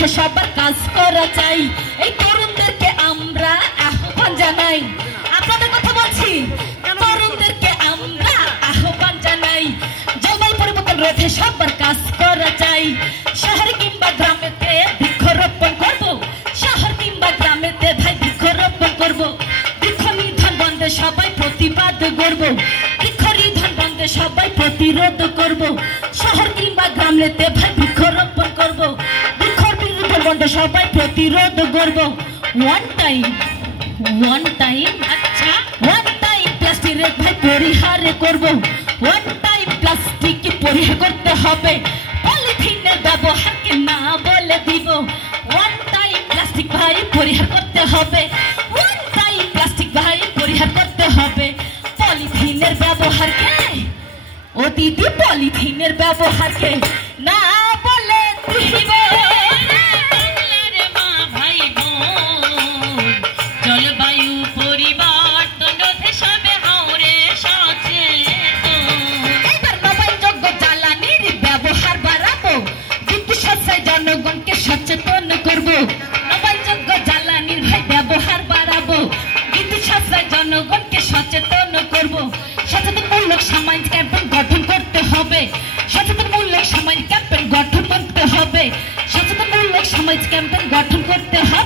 রোধে সবার কাজ করা চাই। এই তরুণদেরকে আমরা আহ্বান জানাই, আপনাদের কথা বলছি, তরুণদেরকে আমরা আহ্বান জানাই। জলবায়ু পরিবর্তন রোধে সবার কাজ করা চাই। শহর কিংবা গ্রামেতে বৃক্ষরোপণ করব, শহর কিংবা গ্রামেতে ভাই বৃক্ষরোপণ করব। বৃক্ষ নিধন বন্ধে সবাই প্রতিবাদ করব, বৃক্ষ নিধন বন্ধে সবাই প্রতিরোধ করব। শহর কিংবা গ্রামেতে ভাই বৃক্ষরোপণ করব, বৃক্ষ নিধন বন্ধে সবাই প্রতিরোধ করব। ওয়ান টাইম আচ্ছা ওয়ান টাইম প্লাস্টিক ভাই পরিহার করব। ওয়ান টাইম প্লাস্টিক পরিহার করতে হবে, পলিথিনের ব্যবহারকে না বলে দিব। ওয়ান টাইম প্লাস্টিক ভাই পরিহার করতে হবে, ওয়ান টাইম প্লাস্টিক ভাই পরিহার করতে হবে। পলিথিনের ব্যবহারকে ও দিদি পলিথিনের ব্যবহারকে না বলে দিব। জলবায়ু পরিবর্তন রোধে সবে হাওরে সচেতন। এবার নবায়নযোগ্য জ্বালানির ব্যবহার বাড়াবো, বিদ্যুৎ সাশ্রয় জনগণকে সচেতন করব। নবায়নযোগ্য জ্বালানির ভাই ব্যবহার বাড়াবো, বিদ্যুৎ সাশ্রয় জনগণকে সচেতন করব। সচেতনমূলক সামাজিক ক্যাম্পেইন গঠন করতে হবে, সচেতনমূলক সামাজিক ক্যাম্পেইন গঠন করতে হবে, সচেতনমূলক সামাজিক ক্যাম্পেইন গঠন করতে হবে।